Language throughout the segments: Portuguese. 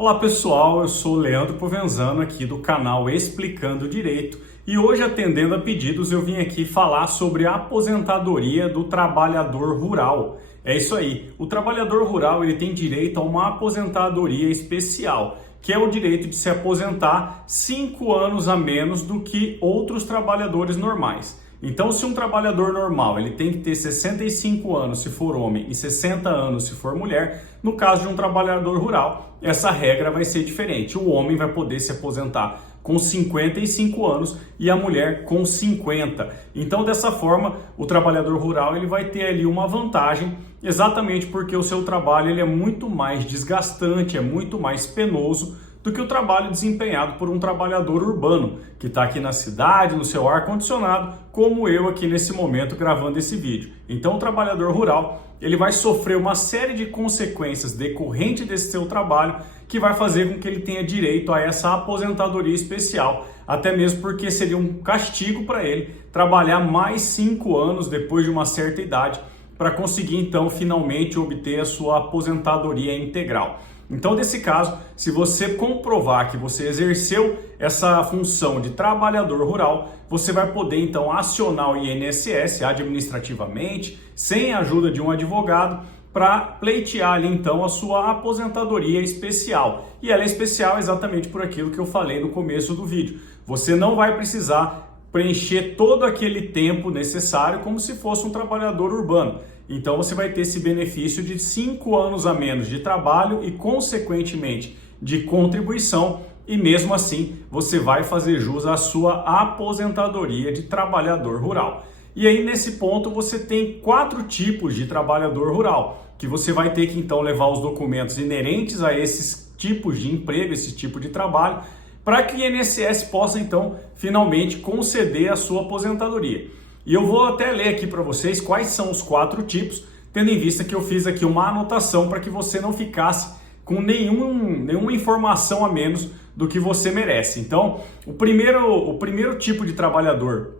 Olá pessoal, eu sou Leandro Provenzano aqui do canal Explicando Direito e hoje, atendendo a pedidos, eu vim aqui falar sobre a aposentadoria do trabalhador rural. É isso aí, o trabalhador rural ele tem direito a uma aposentadoria especial, que é o direito de se aposentar 5 anos a menos do que outros trabalhadores normais. Então, se um trabalhador normal ele tem que ter 65 anos se for homem e 60 anos se for mulher, no caso de um trabalhador rural, essa regra vai ser diferente. O homem vai poder se aposentar com 55 anos e a mulher com 50. Então, dessa forma, o trabalhador rural ele vai ter ali uma vantagem, exatamente porque o seu trabalho ele é muito mais desgastante, é muito mais penoso do que o trabalho desempenhado por um trabalhador urbano, que está aqui na cidade, no seu ar-condicionado, como eu aqui nesse momento gravando esse vídeo. Então o trabalhador rural ele vai sofrer uma série de consequências decorrentes desse seu trabalho, que vai fazer com que ele tenha direito a essa aposentadoria especial, até mesmo porque seria um castigo para ele trabalhar mais 5 anos depois de uma certa idade, para conseguir então finalmente obter a sua aposentadoria integral. Então, nesse caso, se você comprovar que você exerceu essa função de trabalhador rural, você vai poder então acionar o INSS administrativamente, sem a ajuda de um advogado, para pleitear ali então a sua aposentadoria especial. E ela é especial exatamente por aquilo que eu falei no começo do vídeo. Você não vai precisar preencher todo aquele tempo necessário como se fosse um trabalhador urbano. Então você vai ter esse benefício de 5 anos a menos de trabalho e, consequentemente, de contribuição, e mesmo assim você vai fazer jus à sua aposentadoria de trabalhador rural. E aí, nesse ponto, você tem 4 tipos de trabalhador rural, que você vai ter que então levar os documentos inerentes a esses tipos de emprego, esse tipo de trabalho, para que o INSS possa então finalmente conceder a sua aposentadoria. E eu vou até ler aqui para vocês quais são os 4 tipos, tendo em vista que eu fiz aqui uma anotação para que você não ficasse com nenhuma informação a menos do que você merece. Então, o primeiro tipo de trabalhador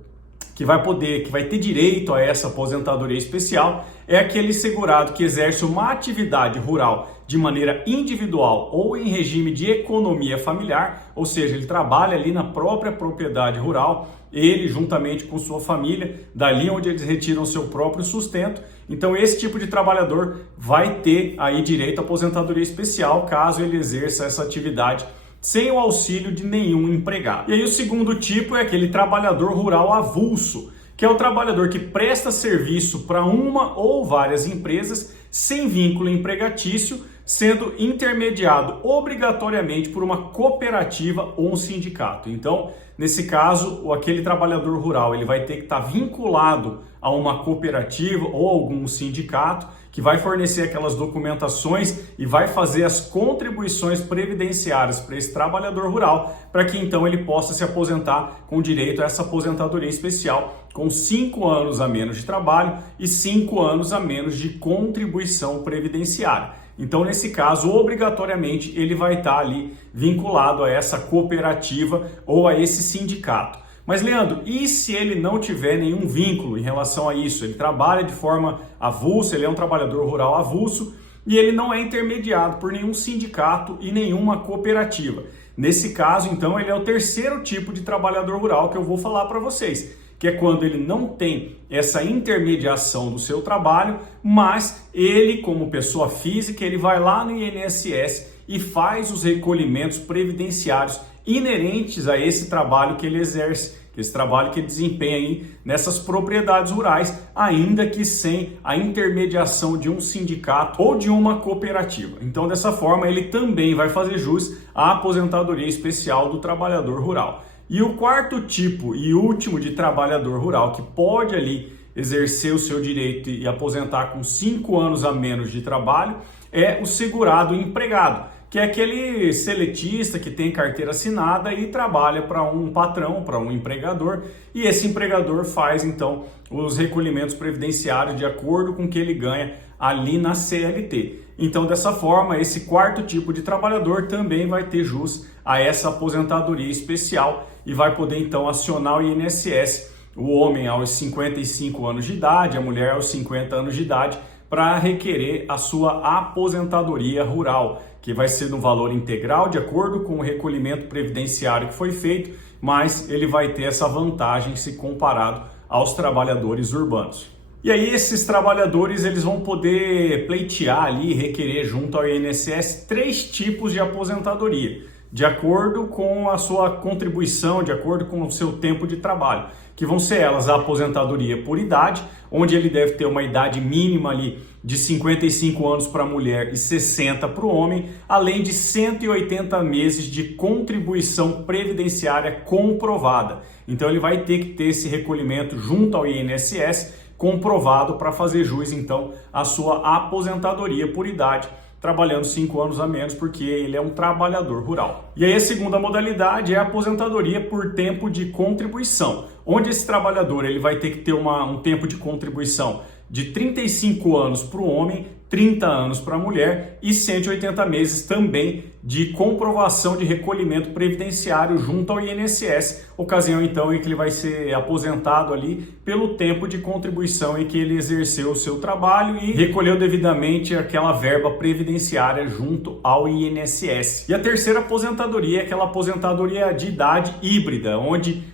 que vai ter direito a essa aposentadoria especial é aquele segurado que exerce uma atividade rural de maneira individual ou em regime de economia familiar, ou seja, ele trabalha ali na própria propriedade rural, ele juntamente com sua família, dali onde eles retiram seu próprio sustento. Então esse tipo de trabalhador vai ter aí direito à aposentadoria especial caso ele exerça essa atividade sem o auxílio de nenhum empregado. E aí o segundo tipo é aquele trabalhador rural avulso, que é o trabalhador que presta serviço para uma ou várias empresas sem vínculo empregatício, sendo intermediado obrigatoriamente por uma cooperativa ou um sindicato. Então, nesse caso, aquele trabalhador rural ele vai ter que estar vinculado a uma cooperativa ou algum sindicato que vai fornecer aquelas documentações e vai fazer as contribuições previdenciárias para esse trabalhador rural, para que então ele possa se aposentar com direito a essa aposentadoria especial, com 5 anos a menos de trabalho e 5 anos a menos de contribuição previdenciária. Então, nesse caso, obrigatoriamente, ele vai estar ali vinculado a essa cooperativa ou a esse sindicato. Mas, Leandro, e se ele não tiver nenhum vínculo em relação a isso? Ele trabalha de forma avulsa, ele é um trabalhador rural avulso e ele não é intermediado por nenhum sindicato e nenhuma cooperativa. Nesse caso, então, ele é o terceiro tipo de trabalhador rural que eu vou falar para vocês, que é quando ele não tem essa intermediação do seu trabalho, mas ele, como pessoa física, ele vai lá no INSS e faz os recolhimentos previdenciários inerentes a esse trabalho que ele exerce, esse trabalho que ele desempenha aí nessas propriedades rurais, ainda que sem a intermediação de um sindicato ou de uma cooperativa. Então, dessa forma, ele também vai fazer jus à aposentadoria especial do trabalhador rural. E o quarto tipo e último de trabalhador rural que pode ali exercer o seu direito e aposentar com 5 anos a menos de trabalho é o segurado empregado, que é aquele seletista que tem carteira assinada e trabalha para um patrão, para um empregador, e esse empregador faz então os recolhimentos previdenciários de acordo com o que ele ganha ali na CLT. Então, dessa forma, esse quarto tipo de trabalhador também vai ter jus a essa aposentadoria especial e vai poder então acionar o INSS, o homem aos 55 anos de idade, a mulher aos 50 anos de idade, para requerer a sua aposentadoria rural, que vai ser no valor integral, de acordo com o recolhimento previdenciário que foi feito, mas ele vai ter essa vantagem se comparado aos trabalhadores urbanos. E aí esses trabalhadores eles vão poder pleitear ali, requerer junto ao INSS 3 tipos de aposentadoria, de acordo com a sua contribuição, de acordo com o seu tempo de trabalho, que vão ser elas a aposentadoria por idade, onde ele deve ter uma idade mínima ali de 55 anos para a mulher e 60 para o homem, além de 180 meses de contribuição previdenciária comprovada. Então ele vai ter que ter esse recolhimento junto ao INSS comprovado para fazer jus então à sua aposentadoria por idade, trabalhando 5 anos a menos, porque ele é um trabalhador rural. E aí a segunda modalidade é a aposentadoria por tempo de contribuição, onde esse trabalhador ele vai ter que ter um tempo de contribuição de 35 anos para o homem, 30 anos para a mulher e 180 meses também de comprovação de recolhimento previdenciário junto ao INSS, ocasião então em que ele vai ser aposentado ali pelo tempo de contribuição em que ele exerceu o seu trabalho e recolheu devidamente aquela verba previdenciária junto ao INSS. E a terceira aposentadoria é aquela aposentadoria de idade híbrida, onde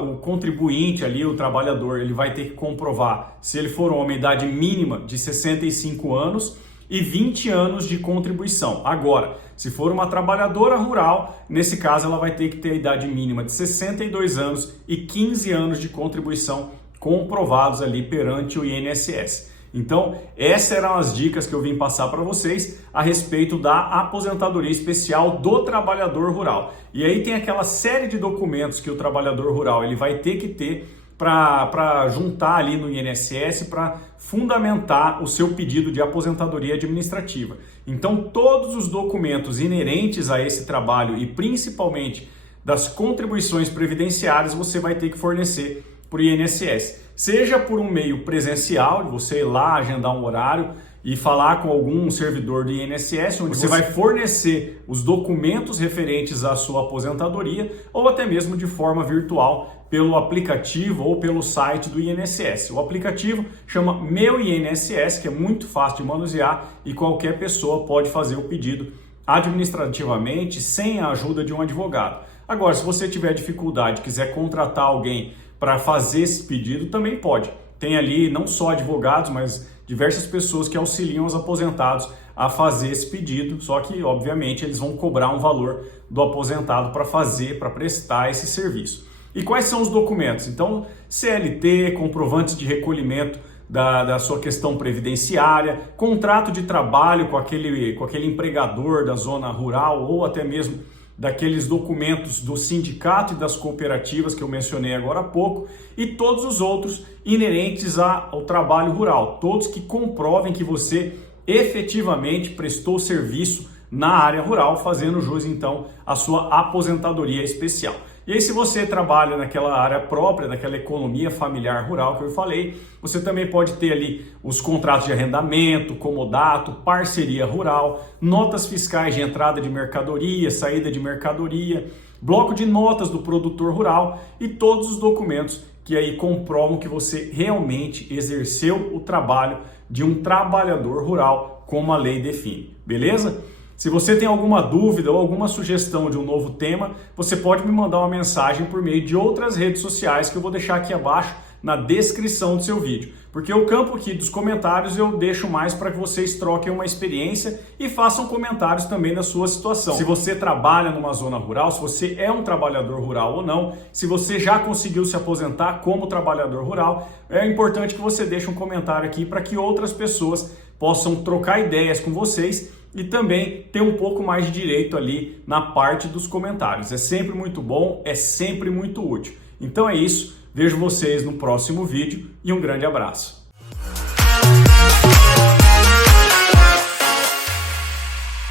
o contribuinte ali, o trabalhador, ele vai ter que comprovar, se ele for homem, idade mínima de 65 anos e 20 anos de contribuição. Agora, se for uma trabalhadora rural, nesse caso ela vai ter que ter a idade mínima de 62 anos e 15 anos de contribuição comprovados ali perante o INSS. Então, essas eram as dicas que eu vim passar para vocês a respeito da aposentadoria especial do trabalhador rural. E aí tem aquela série de documentos que o trabalhador rural ele vai ter que ter para juntar ali no INSS para fundamentar o seu pedido de aposentadoria administrativa. Então, todos os documentos inerentes a esse trabalho e principalmente das contribuições previdenciárias você vai ter que fornecer para o INSS. Seja por um meio presencial, de você ir lá agendar um horário e falar com algum servidor do INSS, onde você vai fornecer os documentos referentes à sua aposentadoria, ou até mesmo de forma virtual pelo aplicativo ou pelo site do INSS. O aplicativo chama Meu INSS, que é muito fácil de manusear e qualquer pessoa pode fazer o pedido administrativamente sem a ajuda de um advogado. Agora, se você tiver dificuldade e quiser contratar alguém para fazer esse pedido, também pode. Tem ali não só advogados, mas diversas pessoas que auxiliam os aposentados a fazer esse pedido, só que, obviamente, eles vão cobrar um valor do aposentado para fazer, para prestar esse serviço. E quais são os documentos? Então, CLT, comprovantes de recolhimento da sua questão previdenciária, contrato de trabalho com aquele empregador da zona rural ou até mesmo daqueles documentos do sindicato e das cooperativas que eu mencionei agora há pouco e todos os outros inerentes ao trabalho rural, todos que comprovem que você efetivamente prestou serviço na área rural, fazendo jus então à sua aposentadoria especial. E aí, se você trabalha naquela área própria, daquela economia familiar rural que eu falei, você também pode ter ali os contratos de arrendamento, comodato, parceria rural, notas fiscais de entrada de mercadoria, saída de mercadoria, bloco de notas do produtor rural e todos os documentos que aí comprovam que você realmente exerceu o trabalho de um trabalhador rural, como a lei define, beleza? Se você tem alguma dúvida ou alguma sugestão de um novo tema, você pode me mandar uma mensagem por meio de outras redes sociais que eu vou deixar aqui abaixo na descrição do seu vídeo. Porque o campo aqui dos comentários eu deixo mais para que vocês troquem uma experiência e façam comentários também da sua situação. Se você trabalha numa zona rural, se você é um trabalhador rural ou não, se você já conseguiu se aposentar como trabalhador rural, é importante que você deixe um comentário aqui para que outras pessoas possam trocar ideias com vocês e também ter um pouco mais de direito ali na parte dos comentários. É sempre muito bom, é sempre muito útil. Então é isso, vejo vocês no próximo vídeo e um grande abraço.